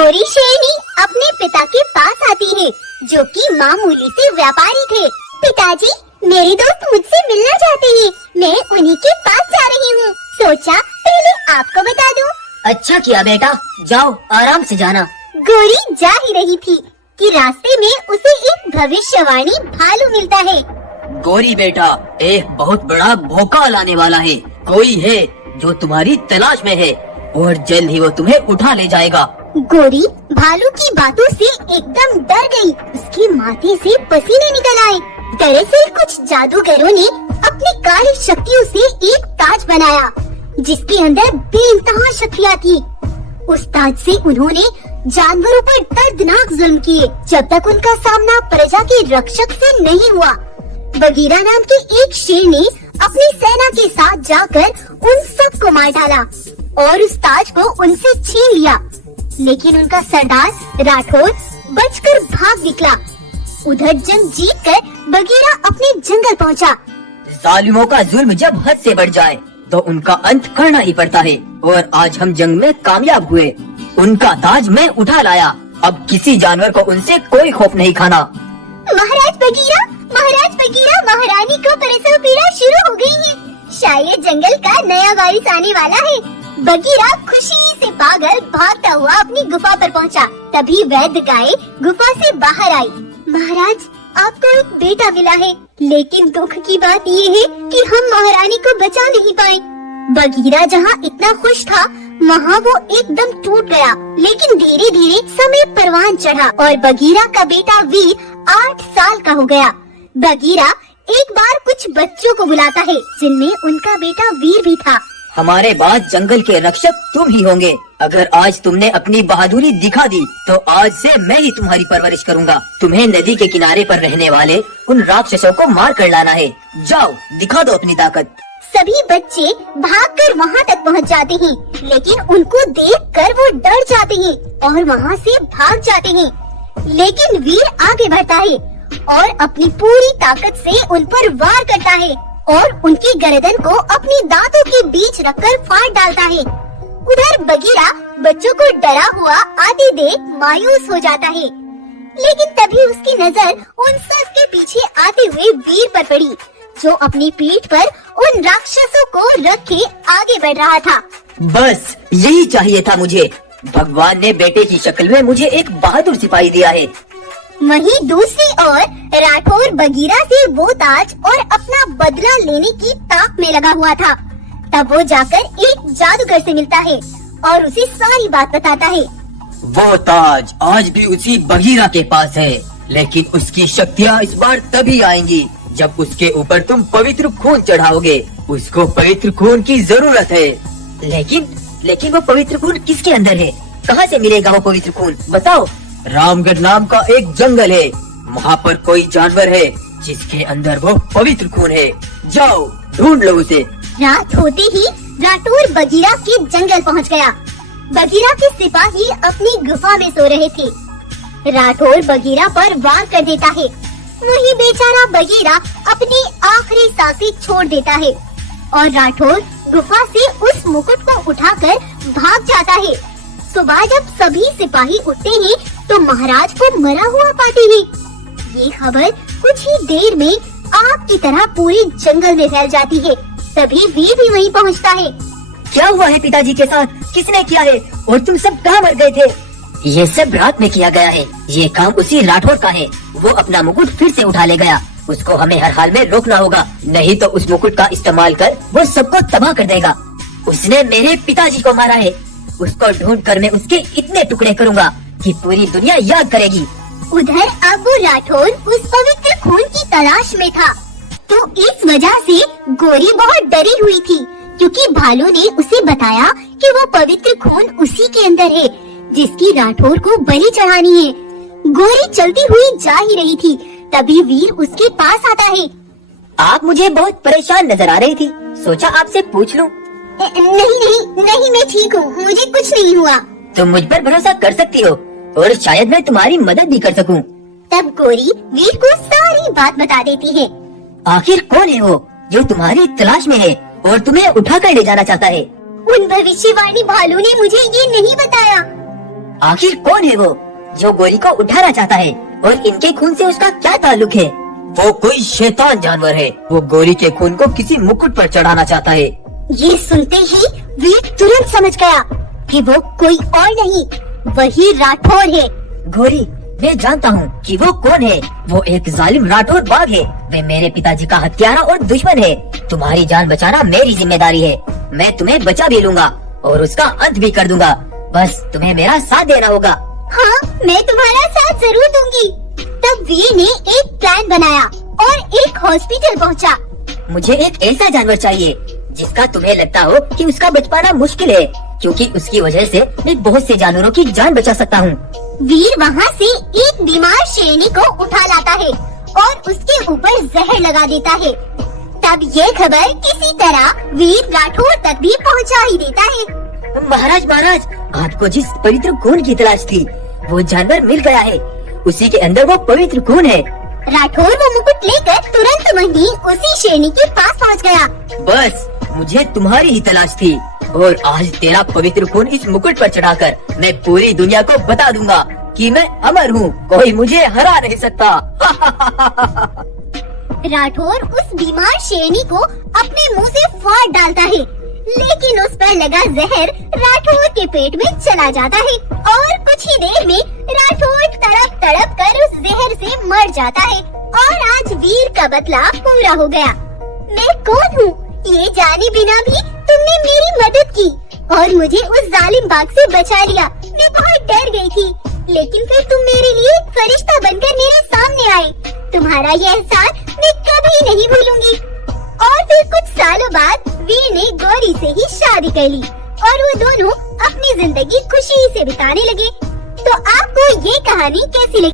गोरी शेरनी अपने पिता के पास आती है, जो कि मामूली से व्यापारी थे। पिताजी, मेरे दोस्त मुझसे मिलना चाहते हैं, मैं उन्हीं के पास जा रही हूँ। सोचा पहले आपको बता दूँ। अच्छा किया बेटा, जाओ आराम से जाना। गोरी जा ही रही थी कि रास्ते में उसे एक भविष्यवाणी भालू मिलता है। गोरी बेटा, एक बहुत बड़ा भोकाल आने वाला है। कोई है जो तुम्हारी तलाश में है और जल्द ही वो तुम्हें उठा ले जाएगा। गोरी भालू की बातों से एकदम डर गई। उसके माथे से पसीने निकल आए। दरअसल कुछ जादूगरों ने अपनी काली शक्तियों से एक ताज बनाया, जिसके अंदर बेइंतहा शक्तियाँ थी। उस ताज से उन्होंने जानवरों पर दर्दनाक जुल्म किए, जब तक उनका सामना प्रजा के रक्षक से नहीं हुआ। बगीरा नाम के एक शेर ने अपनी सेना के साथ जाकर उन सबको मार डाला और उस ताज को उनसे छीन लिया। लेकिन उनका सरदार राठौर बचकर भाग निकला। उधर जंग जीतकर बगीरा अपने जंगल पहुंचा। जालिमों का जुल्म जब हद से बढ़ जाए तो उनका अंत करना ही पड़ता है, और आज हम जंग में कामयाब हुए। उनका ताज मैं उठा लाया। अब किसी जानवर को उनसे कोई खौफ नहीं खाना। महाराज बगीरा, महारानी को प्रसव पीड़ा शुरू हो गई है। शायद जंगल का नया वारिस आने वाला है। बगीरा खुशी से पागल भागता हुआ अपनी गुफा पर पहुंचा। तभी वैद्य गाय गुफा से बाहर आई। महाराज, आपको एक बेटा मिला है, लेकिन दुख की बात ये है कि हम महारानी को बचा नहीं पाए। बगीरा जहाँ इतना खुश था, वहाँ वो एकदम टूट गया। लेकिन धीरे धीरे समय परवान चढ़ा और बगीरा का बेटा वीर 8 साल का हो गया। बगीरा एक बार कुछ बच्चों को बुलाता है, जिनमें उनका बेटा वीर भी था। हमारे बाद जंगल के रक्षक तुम ही होंगे। अगर आज तुमने अपनी बहादुरी दिखा दी तो आज से मैं ही तुम्हारी परवरिश करूंगा। तुम्हें नदी के किनारे पर रहने वाले उन राक्षसों को मार कर लाना है। जाओ, दिखा दो अपनी ताकत। सभी बच्चे भागकर वहाँ तक पहुँच जाते हैं, लेकिन उनको देखकर वो डर जाते हैं और वहाँ से भाग जाते हैं। लेकिन वीर आगे बढ़ता है और अपनी पूरी ताकत से उन पर वार करता है और उनकी गर्दन को अपनी दांतों के बीच रखकर फाड़ डालता है। उधर बगीरा बच्चों को डरा हुआ आते देख मायूस हो जाता है। लेकिन तभी उसकी नजर उन सब के पीछे आते हुए वीर पर पड़ी, जो अपनी पीठ पर उन राक्षसों को रखे आगे बढ़ रहा था। बस यही चाहिए था मुझे। भगवान ने बेटे की शक्ल में मुझे एक बहादुर सिपाही दिया है। वहीं दूसरी ओर राठौर बगीरा से वो ताज और अपना बदला लेने की ताक में लगा हुआ था। तब वो जाकर एक जादूगर से मिलता है और उसे सारी बात बताता है। वो ताज आज भी उसी बगीरा के पास है, लेकिन उसकी शक्तियाँ इस बार तभी आएंगी जब उसके ऊपर तुम पवित्र खून चढ़ाओगे। उसको पवित्र खून की जरूरत है। लेकिन वो पवित्र खून किसके अंदर है? कहाँ से मिलेगा वो पवित्र खून? बताओ। रामगढ़ नाम का एक जंगल है, वहाँ पर कोई जानवर है जिसके अंदर वो पवित्र खून है। जाओ ढूंढ लो उसे। रात होते ही राठौर बगीरा के जंगल पहुँच गया। बगीरा के सिपाही अपनी गुफा में सो रहे थे। राठौर बगीरा पर वार कर देता है। वही बेचारा बगीरा अपनी आखिरी सांसें छोड़ देता है और राठौर गुफा से उस मुकुट को उठाकर भाग जाता है। सुबह जब सभी सिपाही उठते हैं तो महाराज को मरा हुआ पाते हैं। ये खबर कुछ ही देर में आग की तरह पूरे जंगल में फैल जाती है। तभी वीर भी वहीं पहुंचता है। क्या हुआ है पिताजी के साथ? किसने किया है? और तुम सब कहाँ मर गए थे? ये सब रात में किया गया है। ये काम उसी राठौर का है। वो अपना मुकुट फिर से उठा ले गया। उसको हमें हर हाल में रोकना होगा, नहीं तो उस मुकुट का इस्तेमाल कर वो सबको तबाह कर देगा। उसने मेरे पिताजी को मारा है। उसको ढूंढ कर मैं उसके इतने टुकड़े करूँगा कि पूरी दुनिया याद करेगी। उधर अब वो राठौर उस पवित्र खून की तलाश में था, तो इस वजह से गोरी बहुत डरी हुई थी, क्योंकि भालू ने उसे बताया कि वो पवित्र खून उसी के अंदर है, जिसकी राठौर को बलि चढ़ानी है। गोरी चलती हुई जा ही रही थी, तभी वीर उसके पास आता है। आप मुझे बहुत परेशान नजर आ रही थी, सोचा आपसे पूछ लूं। नहीं, मैं ठीक हूँ, मुझे कुछ नहीं हुआ। तुम मुझ पर भरोसा कर सकती हो और शायद मैं तुम्हारी मदद भी कर सकूं। तब गोरी वीर को सारी बात बता देती है। आखिर कौन है वो जो तुम्हारी तलाश में है और तुम्हें उठा कर ले जाना चाहता है? उन भविष्यवाणी भालू ने मुझे ये नहीं बताया। आखिर कौन है वो जो गोरी को उठाना चाहता है और इनके खून से उसका क्या ताल्लुक है? वो कोई शैतान जानवर है। वो गोरी के खून को किसी मुकुट पर चढ़ाना चाहता है। ये सुनते ही वीर तुरंत समझ गया कि वो कोई और नहीं, वही राठौर है। गोरी, मैं जानता हूँ कि वो कौन है। वो एक जालिम राठौर बाघ है। वे मेरे पिताजी का हत्यारा और दुश्मन है। तुम्हारी जान बचाना मेरी जिम्मेदारी है। मैं तुम्हें बचा भी लूंगा और उसका अंत भी कर दूंगा। बस तुम्हें मेरा साथ देना होगा। हाँ, मैं तुम्हारा साथ जरूर दूंगी। तब वीर ने एक प्लान बनाया और एक हॉस्पिटल पहुंचा। मुझे एक ऐसा जानवर चाहिए जिसका तुम्हें लगता हो कि उसका बच पाना मुश्किल है, क्योंकि उसकी वजह से मैं बहुत से जानवरों की जान बचा सकता हूँ। वीर वहाँ से एक बीमार शेरनी को उठा लाता है और उसके ऊपर जहर लगा देता है। तब ये खबर किसी तरह वीर राठौर तक भी पहुँचा ही देता है। महाराज, महाराज, आपको जिस पवित्र खून की तलाश थी वो जानवर मिल गया है। उसी के अंदर वो पवित्र खून है। राठौर वो मुकुट लेकर तुरंत वहीं उसी शेरनी के पास पहुँच गया। बस मुझे तुम्हारी ही तलाश थी और आज तेरा पवित्र खून इस मुकुट पर चढ़ाकर मैं पूरी दुनिया को बता दूंगा कि मैं अमर हूँ। कोई मुझे हरा नहीं सकता। राठौर उस बीमार शेरनी को अपने मुंह से फाड़ डालता है, लेकिन उस पर लगा जहर राठौर के पेट में चला जाता है और कुछ ही देर में राठौर तड़प तड़प कर उस जहर से मर जाता है। और आज वीर का बदला पूरा हो गया। मैं कौन हूँ ये जाने बिना भी तुमने मेरी मदद की और मुझे उस जालिम बाघ से बचा लिया। मैं बहुत डर गई थी, लेकिन फिर तुम मेरे लिए एक फरिश्ता बनकर मेरे सामने आए। तुम्हारा ये एहसान मैं कभी नहीं भूलूंगी। और फिर कुछ सालों बाद वीर ने गौरी से ही शादी कर ली और वो दोनों अपनी जिंदगी खुशी से बिताने लगे। तो आपको ये कहानी कैसी लगी?